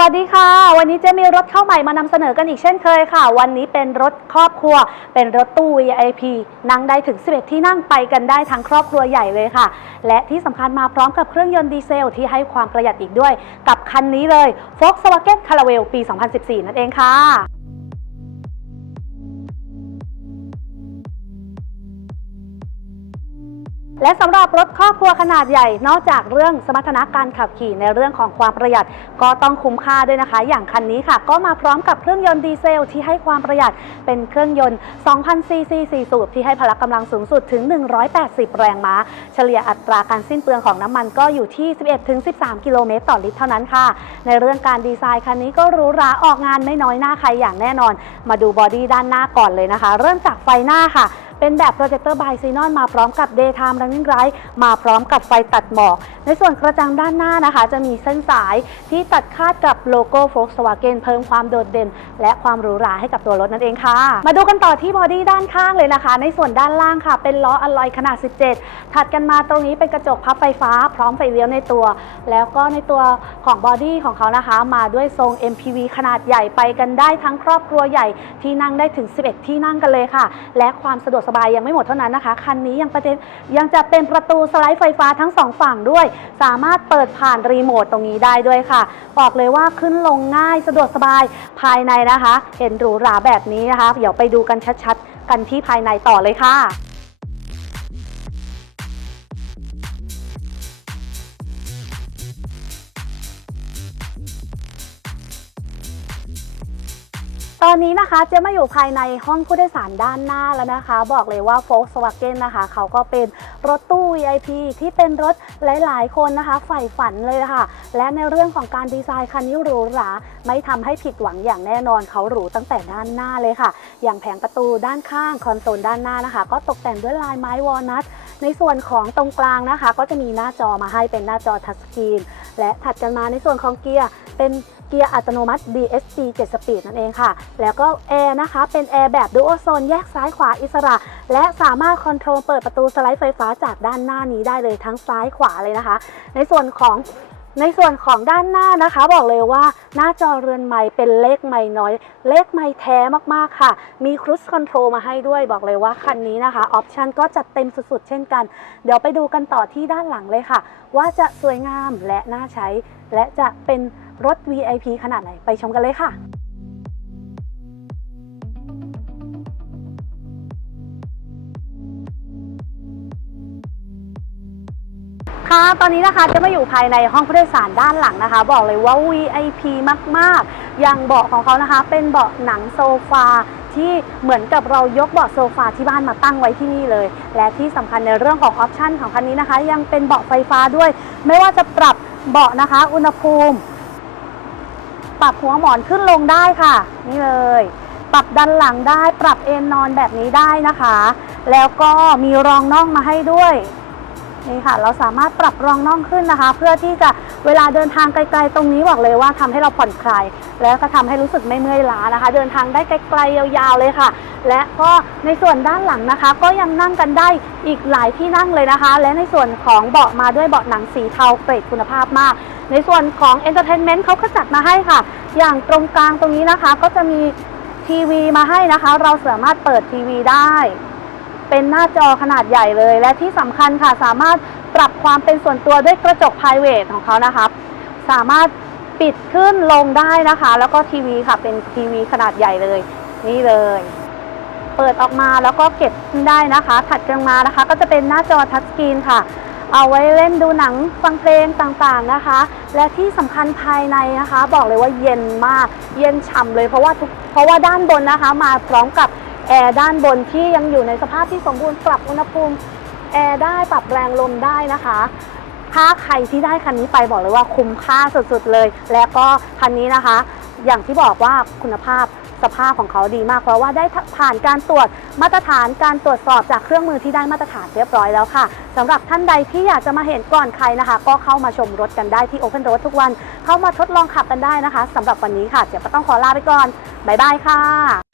วัสดีค่ะ วันนี้เจะมีรถเข้าใหม่มานำเสนอกันอีกเช่นเคยค่ะ วันนี้เป็นรถครอบครัว เป็นรถตู้ VIP นั่งได้ถึง 11 ที่นั่งไปกันได้ทั้งครอบครัวใหญ่เลยค่ะ และที่สำคัญมาพร้อมกับเครื่องยนต์ดีเซลที่ให้ความประหยัดอีกด้วย กับคันนี้เลย Volkswagen Caravelle ปี 2014 นั่นเองค่ะ และสำหรับรถครอบครัวขนาดใหญ่ นอกจากเรื่องสมรรถนะการขับขี่ในเรื่องของความประหยัด ก็ต้องคุ้มค่าด้วยนะคะ อย่างคันนี้ค่ะ ก็มาพร้อมกับเครื่องยนต์ดีเซลที่ให้ความประหยัดเป็นเครื่องยนต์ 2,000 ซีซี4สูบที่ให้พละกำลังสูงสุดถึง 180 แรงม้า เฉลี่ยอัตราการสิ้นเปลืองของน้ำมันก็อยู่ที่ 11-13 กิโลเมตรต่อลิตรเท่านั้นค่ะ ในเรื่องการดีไซน์คันนี้ก็หรูหราออกงานไม่น้อยหน้าใครอย่างแน่นอน มาดูบอดี้ด้านหน้าก่อนเลยนะคะ เริ่มจากไฟหน้าค่ะ เป็นแบบโปรเจคเตอร์บายซีนอนมาพร้อมกับ Daytime Running Light มาพร้อมกับไฟตัดหมอก ในส่วนกระจังด้านหน้านะคะ จะมีเส้นสายที่ตัดคาดกับโลโก้ Volkswagen เพิ่มความโดดเด่น และความหรูหราให้กับตัวรถนั่นเองค่ะ มาดูกันต่อที่บอดี้ด้านข้างเลยนะคะ ในส่วนด้านล่างค่ะ เป็นล้ออะลอยขนาด 17 ถัดกันมาตรงนี้เป็นกระจกพับไฟฟ้า พร้อมไฟเลี้ยวในตัว แล้วก็ในตัวของบอดี้ของเขานะคะ มาด้วยทรง MPV ขนาดใหญ่ไปกันได้ทั้งครอบครัวใหญ่ที่นั่งได้ถึง 11 ที่นั่งกันเลยค่ะ และความสะดวกสบายยังไม่หมดเท่านั้นนะคะ คันนี้ยังประเด็นยังจะเป็นประตูสไลด์ไฟฟ้าทั้งสองฝั่งด้วย สามารถเปิดผ่านรีโมทตรงนี้ได้ด้วยค่ะ บอกเลยว่าขึ้นลงง่ายสะดวกสบายภายในนะคะ เห็นหรูหราแบบนี้นะคะ เดี๋ยวไปดูกันชัดๆ กันที่ภายในต่อเลยค่ะ ตอนนี้นะคะเจะมาอยู่ภายในห้องผู้โดยสารด้านหน้าแล้วนะคะ บอกเลยว่า Volkswagen นะคะ เขาก็เป็นรถตู้ VIP ที่เป็นรถหลาย ๆ คนนะคะใฝ่ฝันเลยค่ะ และในเรื่องของการดีไซน์คันนี้หรูหราไม่ทำให้ผิดหวังอย่างแน่นอนเขาหรูตั้งแต่ด้านหน้าเลยค่ะ อย่างแผงประตูด้านข้างคอนโซลด้านหน้านะคะ ก็ตกแต่งด้วยลายไม้วอลนัทในส่วนของตรงกลางนะคะ ก็จะมีหน้าจอมาให้เป็นหน้าจอทัชสกรีนและถัดกันมาในส่วนของเกียร์เป็น เกียร์อัตโนมัติ DSG 7 Speed นั่นเองค่ะ แล้วก็แอร์นะคะ เป็นแอร์แบบดูโอโซนแยกซ้ายขวาอิสระ และสามารถคอนโทรลเปิดประตูสไลด์ไฟฟ้าจากด้านหน้านี้ได้เลยทั้งซ้ายขวาเลยนะคะ ในส่วนของในส่วนของด้านหน้านะคะ บอกเลยว่าหน้าจอเรือนไม้เป็นเลขไม้น้อย เลขไม้แท้มากๆค่ะ มีครู i คอนโทรลมาให้ด้วยบอกเลยว่าคันนี้นะคะออปชันก็จัดเต็มสุดๆ เช่นกัน เดี๋ยวไปดูกันต่อที่ด้านหลังเลยค่ะ ว่าจะสวยงามและน่าใช้ และจะเป็น รถ VIP ขนาดไหน ไปชมกันเลยค่ะค่ะตอนนี้นะคะจะมาอยู่ภายในห้องผู้โดยสารด้านหลังนะคะ บอกเลยว่า VIP มาก ๆ อย่างเบาะของเขานะคะ เป็นเบาะหนังโซฟาที่เหมือนกับเรายกเบาะโซฟาที่บ้านมาตั้งไว้ที่นี่เลย และที่สำคัญในเรื่องของออปชันของคันนี้นะคะ ยังเป็นเบาะไฟฟ้าด้วย ไม่ว่าจะปรับเบาะนะคะ อุณหภูมิ ปรับหัวหมอนขึ้นลงได้ค่ะ นี่เลย ปรับดันหลังได้ ปรับเอนนอนแบบนี้ได้นะคะ แล้วก็มีรองน่องมาให้ด้วยนี่ค่ะ เราสามารถปรับรองน่องขึ้นนะคะ เพื่อที่จะ เวลาเดินทางไกลๆตรงนี้บอกเลยว่าทำให้เราผ่อนคลาย แล้วก็ทำให้รู้สึกไม่เมื่อยล้านะคะ เดินทางได้ไกลๆยาวๆเลยค่ะ และก็ในส่วนด้านหลังนะคะ ก็ยังนั่งกันได้อีกหลายที่นั่งเลยนะคะ และในส่วนของเบาะมาด้วยเบาะหนังสีเทาเกรดคุณภาพมาก ในส่วนของ Entertainment เขาก็จัดมาให้ค่ะ อย่างตรงกลางตรงนี้นะคะ ก็จะมีทีวีมาให้นะคะ เราสามารถเปิดทีวีได้ เป็นหน้าจอขนาดใหญ่เลย และที่สำคัญค่ะสามารถ ปรับความเป็นส่วนตัวด้วยกระจก p r i v a t ของเขานะคะ สามารถปิดขึ้นลงได้นะคะ แล้วก็ทีวีค่ะเป็นทีวีขนาดใหญ่เลย นี่เลย เปิดออกมาแล้วก็เก็บขึ้นได้นะคะ ถัดกันมานะคะ ก็จะเป็นหน้าจอทัชสกรีนค่ะ เอาไว้เล่นดูหนังฟังเพลงต่างๆนะคะ และที่สำคัญภายในนะคะ บอกเลยว่าเย็นมากเย็นฉ่ำเลยเพราะว่าทุกเพราะว่าด้านบนนะคะ มาพร้อมกับแอร์ด้านบนที่ยังอยู่ในสภาพที่สมบูรณ์ปรับอุณหภูมิ แอร์ได้ปรับแรงลมได้นะคะถ้าใครที่ได้คันนี้ไปบอกเลยว่าคุ้มค่าสุดๆเลย และก็คันนี้นะคะ อย่างที่บอกว่าคุณภาพสภาพของเขาดีมาก เพราะว่าได้ผ่านการตรวจมาตรฐานการตรวจสอบจากเครื่องมือที่ได้มาตรฐานเรียบร้อยแล้วค่ะสำหรับท่านใดที่อยากจะมาเห็นก่อนใครนะคะ ก็เข้ามาชมรถกันได้ที่ Open Road ทุกวัน เข้ามาทดลองขับกันได้นะคะสำหรับวันนี้ค่ะเดี๋ยวก็ต้องขอลาไปก่อนบ๊ายบายค่ะ